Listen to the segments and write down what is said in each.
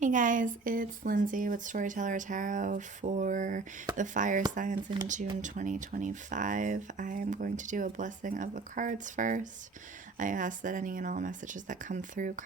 Hey guys, it's Lindsey with Storyteller Tarot for the fire signs in June 2025. I am going to do a blessing of the cards first. I ask that any and all messages that come through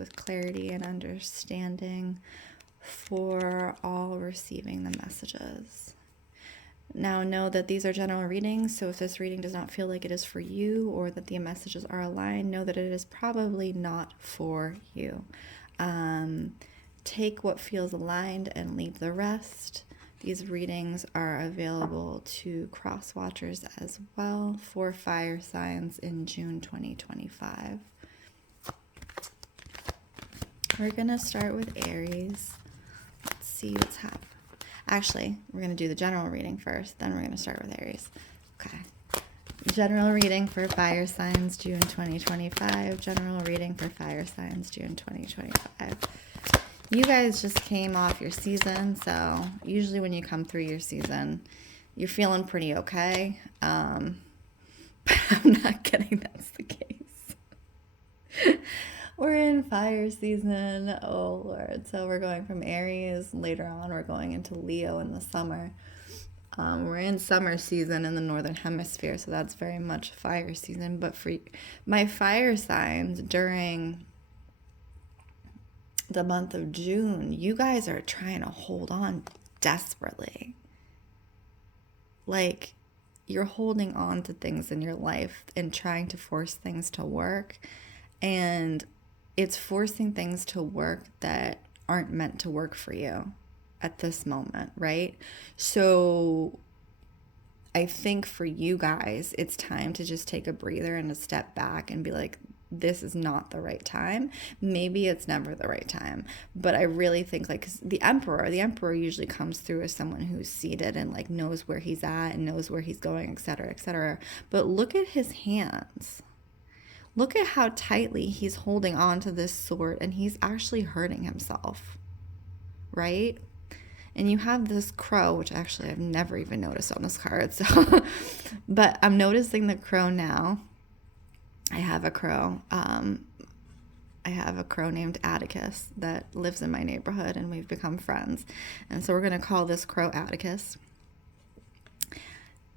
with clarity and understanding for all receiving the messages. Now know that these are general readings, so if this reading does not feel like it is for you or that the messages are aligned, know that it is probably not for you. Take what feels aligned and leave the rest. These readings are available to cross watchers as well for fire signs in June 2025. We're going to start with Aries. Let's see what's happening. Actually, we're going to do the general reading first, then we're going to start with Aries. Okay. General reading for fire signs June 2025. General reading for fire signs June 2025. You guys just came off your season, so usually when you come through your season, you're feeling pretty okay. But I'm not kidding, that's the case. We're in fire season, oh Lord. So we're going from Aries, later on we're going into Leo in the summer. We're in summer season in the northern hemisphere, so that's very much fire season. But for my fire signs during the month of June, you guys are trying to hold on desperately. Like, you're holding on to things in your life and trying to force things to work. And it's forcing things to work that aren't meant to work for you at this moment, right? So I think for you guys, it's time to just take a breather and a step back and be like, this is not the right time. Maybe it's never the right time. But I really think, like, 'cause the emperor usually comes through as someone who's seated and like knows where he's at and knows where he's going, etc., etc. But look at his hands. Look at how tightly he's holding on to this sword, and he's actually hurting himself, right? And you have this crow, which actually I've never even noticed on this card. So, but I'm noticing the crow now. I have a crow. I have a crow named Atticus that lives in my neighborhood, and we've become friends. And so we're going to call this crow Atticus.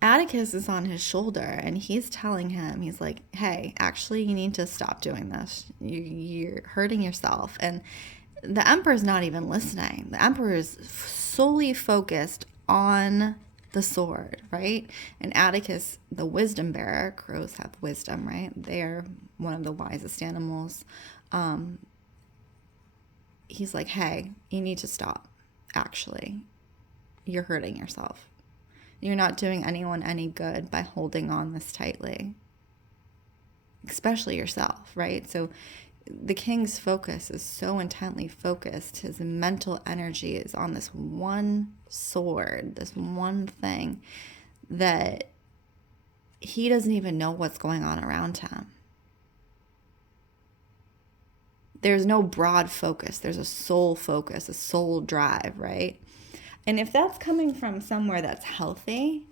Atticus is on his shoulder, and he's telling him, he's like, hey, actually, you need to stop doing this. You're hurting yourself. And the emperor's not even listening. The emperor is solely focused on the sword, right? And Atticus, the wisdom bearer, crows have wisdom, right? They're one of the wisest animals. He's like, hey, you need to stop. Actually, you're hurting yourself. You're not doing anyone any good by holding on this tightly, especially yourself, right? So the king's focus is so intently focused. His mental energy is on this one sword, this one thing, that he doesn't even know what's going on around him. There's no broad focus. There's a soul focus, a soul drive, right? And if that's coming from somewhere that's healthy,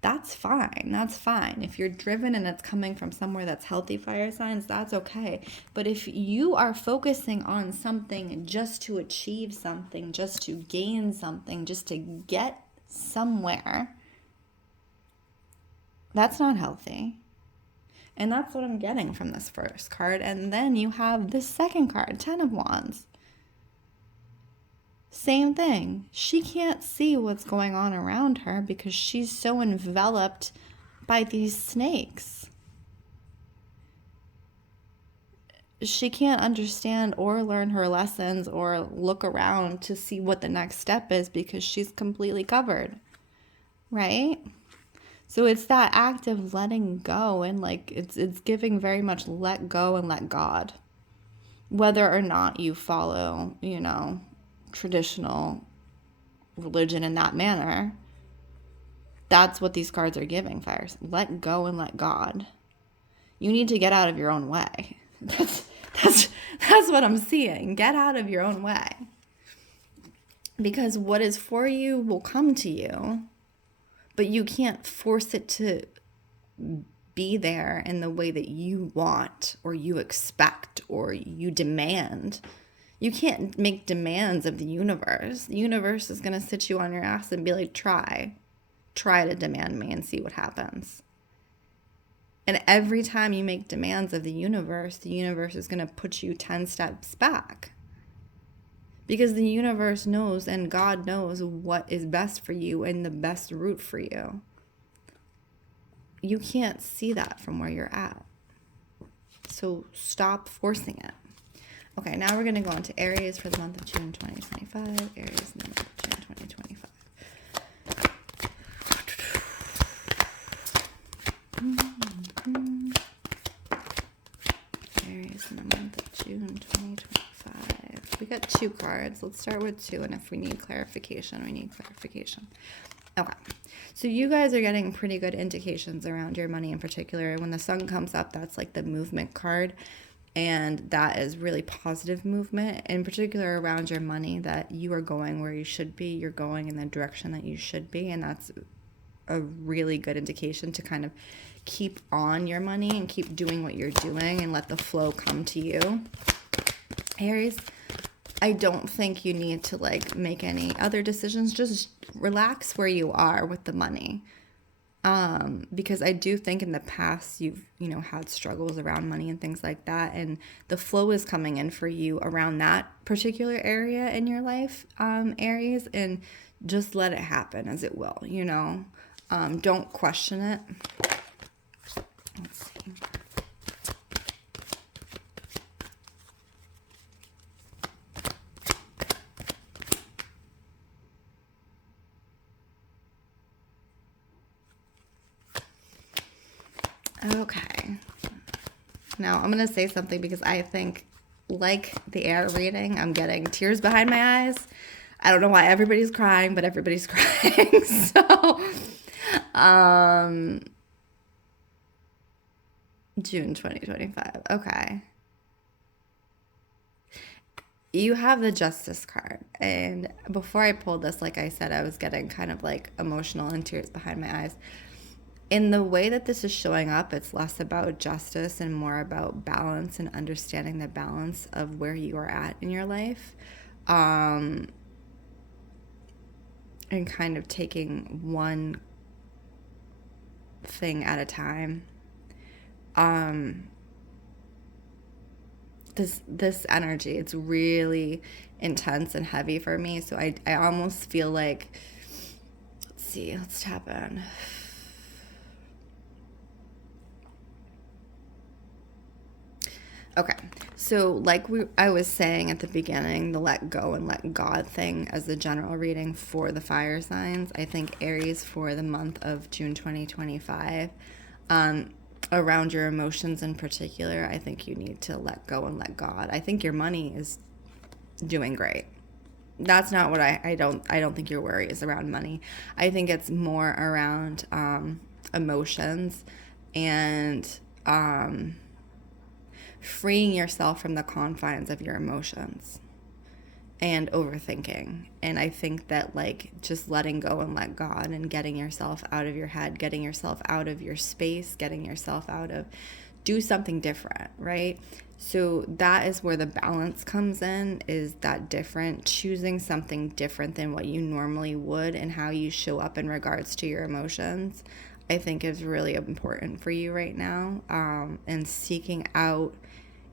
that's fine. That's fine. If you're driven and it's coming from somewhere that's healthy, fire signs, that's okay. But if you are focusing on something just to achieve something, just to gain something, just to get somewhere, that's not healthy. And that's what I'm getting from this first card. And then you have this second card, 10 of Wands. Same thing. She can't see what's going on around her because she's so enveloped by these snakes. She can't understand or learn her lessons or look around to see what the next step is because she's completely covered, right? So it's that act of letting go, and like it's giving very much let go and let God. Whether or not you follow, traditional religion in that manner, that's what these cards are giving, fires. Let go and let God. You need to get out of your own way. That's what I'm seeing. Get out of your own way. Because what is for you will come to you, but you can't force it to be there in the way that you want or you expect or you demand. You can't make demands of the universe. The universe is going to sit you on your ass and be like, try to demand me and see what happens. And every time you make demands of the universe is going to put you 10 steps back. Because the universe knows and God knows what is best for you and the best route for you. You can't see that from where you're at. So stop forcing it. Okay, now we're going to go into Aries for the month of June 2025. Aries in the month of June 2025. Aries in the month of June 2025. We got 2 cards. Let's start with 2, and if we need clarification, we need clarification. Okay, so you guys are getting pretty good indications around your money in particular. When the sun comes up, that's like the movement card, and that is really positive movement, in particular around your money, that you are going where you should be. You're going in the direction that you should be, and that's a really good indication to kind of keep on your money and keep doing what you're doing and let the flow come to you. Aries, I don't think you need to like make any other decisions. Just relax where you are with the money. Because I do think in the past you've, had struggles around money and things like that. And the flow is coming in for you around that particular area in your life, Aries, and just let it happen as it will, don't question it. Let's see. Okay. Now I'm going to say something because I think, like the air reading, I'm getting tears behind my eyes. I don't know why everybody's crying, but everybody's crying. So, June 2025. Okay. You have the Justice card. And before I pulled this, like I said, I was getting kind of like emotional and tears behind my eyes. In the way that this is showing up, it's less about justice and more about balance and understanding the balance of where you are at in your life. And kind of taking one thing at a time. This energy, it's really intense and heavy for me. So I almost feel like, let's tap in. Okay, so like I was saying at the beginning, the let go and let God thing as the general reading for the fire signs, I think Aries for the month of June 2025, around your emotions in particular, I think you need to let go and let God. I think your money is doing great. That's not what I don't think your worry is around money. I think it's more around emotions and freeing yourself from the confines of your emotions and overthinking. And I think that like just letting go and let God and getting yourself out of your head, getting yourself out of your space, getting yourself out of, do something different, right? So that is where the balance comes in, is that different, choosing something different than what you normally would and how you show up in regards to your emotions, I think is really important for you right now. And seeking out,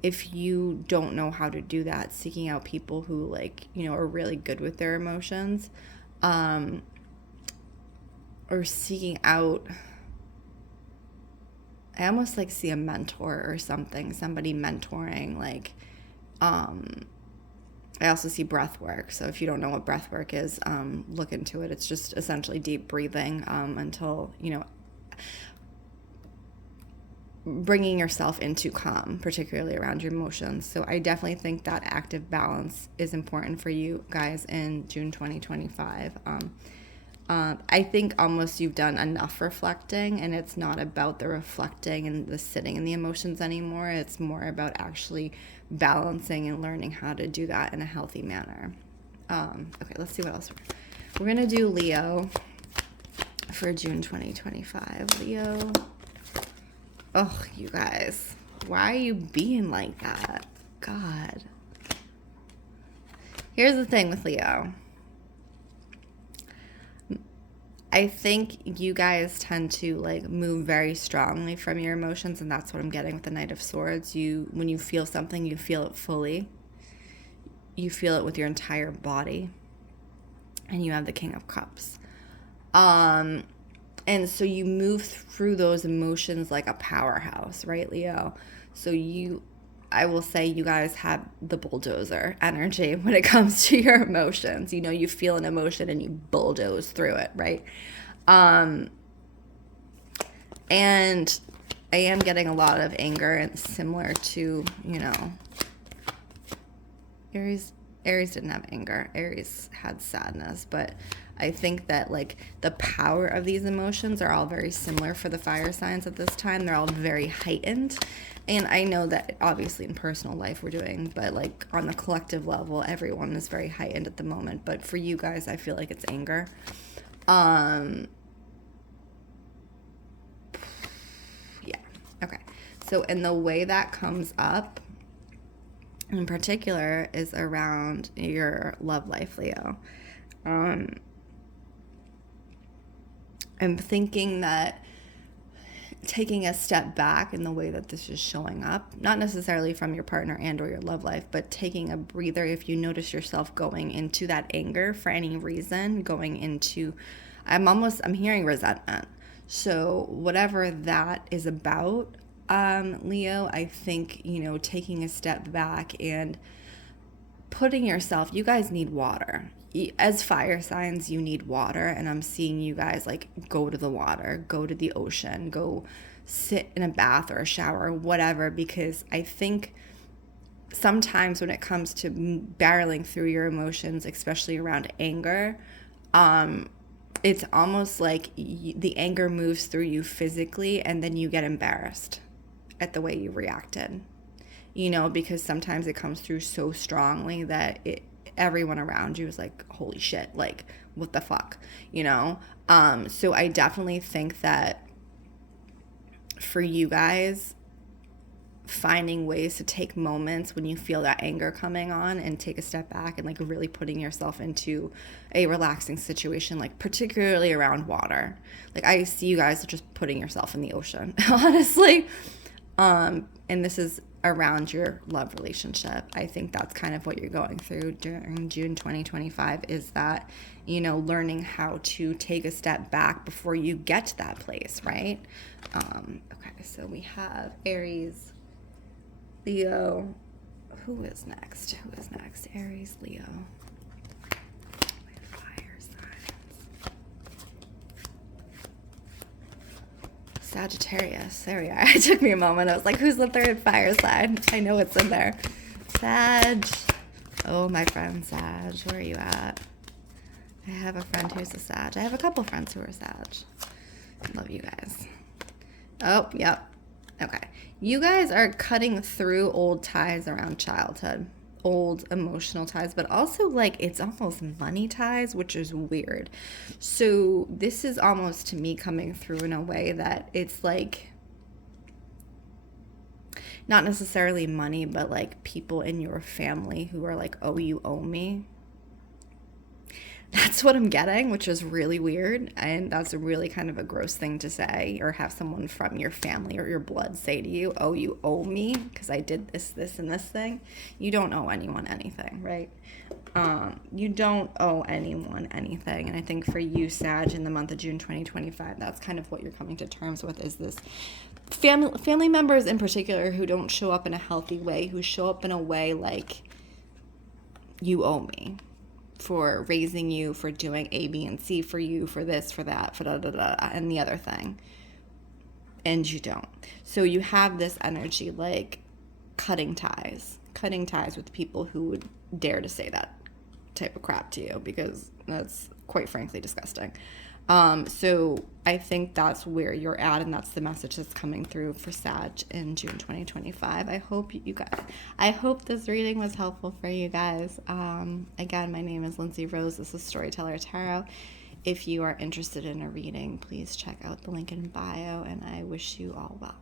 if you don't know how to do that, seeking out people who like, are really good with their emotions, or seeking out, I almost like see a mentor or something, somebody mentoring, like, I also see breath work. So if you don't know what breath work is, look into it. It's just essentially deep breathing, until, bringing yourself into calm, particularly around your emotions. So I definitely think that active balance is important for you guys in June 2025. I think almost you've done enough reflecting, and it's not about the reflecting and the sitting in the emotions anymore. It's more about actually balancing and learning how to do that in a healthy manner. Okay, let's see what else. We're going to do Leo for June 2025. Leo. Oh, you guys, why are you being like that? God. Here's the thing with Leo. I think you guys tend to like move very strongly from your emotions, and that's what I'm getting with the Knight of Swords. When you feel something, you feel it fully. You feel it with your entire body. And you have the King of Cups. And so you move through those emotions like a powerhouse, right, Leo? So I will say you guys have the bulldozer energy when it comes to your emotions. You know, you feel an emotion and you bulldoze through it, right? And I am getting a lot of anger, and similar to, you know, Aries didn't have anger. Aries had sadness, but I think that like the power of these emotions are all very similar for the fire signs at this time. They're all very heightened. And I know that obviously in personal life we're doing, but like on the collective level, everyone is very heightened at the moment. But for you guys, I feel like it's anger. Yeah. Okay. So, and the way that comes up in particular is around your love life, Leo. I'm thinking that taking a step back in the way that this is showing up, not necessarily from your partner and or your love life, but taking a breather if you notice yourself going into that anger for any reason, going into, I'm hearing resentment. So whatever that is about, Leo, I think, you know, taking a step back and putting yourself, you guys need water. As fire signs, you need water, and I'm seeing you guys like go to the water, go to the ocean, go sit in a bath or a shower or whatever, because I think sometimes when it comes to barreling through your emotions, especially around anger, it's almost like the anger moves through you physically, and then you get embarrassed at the way you reacted, you know, because sometimes it comes through so strongly that everyone around you is like, holy shit, like, what the fuck, you know? So I definitely think that for you guys, finding ways to take moments when you feel that anger coming on and take a step back and like really putting yourself into a relaxing situation, like particularly around water. Like I see you guys just putting yourself in the ocean, honestly. And this is around your love relationship. I think that's kind of what you're going through during June 2025, is that, you know, learning how to take a step back before you get to that place, right? Okay, so we have Aries, Leo. Who is next? Aries, Leo. Fire signs. Sagittarius. There we are. It took me a moment. I was like, who's the third fire sign? I know it's in there. Sag. Oh, my friend Sag. Where are you at? I have a friend who's a Sag. I have a couple friends who are Sag. I love you guys. Oh, yep. Okay. You guys are cutting through old ties around childhood, old emotional ties, but also like it's almost money ties, which is weird. So this is almost to me coming through in a way that it's like not necessarily money, but like people in your family who are like, oh, you owe me. That's what I'm getting, which is really weird. And that's really kind of a gross thing to say, or have someone from your family or your blood say to you, oh, you owe me because I did this, and this thing. You don't owe anyone anything, right? You don't owe anyone anything. And I think for you, Sag, in the month of June 2025, that's kind of what you're coming to terms with, is this family members in particular who don't show up in a healthy way, who show up in a way like, you owe me for raising you, for doing A, B, and C for you, for this, for that, for da-da-da, and the other thing. And you don't. So you have this energy like cutting ties with people who would dare to say that type of crap to you, because that's quite frankly disgusting. So I think that's where you're at, and that's the message that's coming through for Sag in June 2025. I hope this reading was helpful for you guys. Again, my name is Lindsey Rose. This is Storyteller Tarot. If you are interested in a reading, please check out the link in bio, and I wish you all well.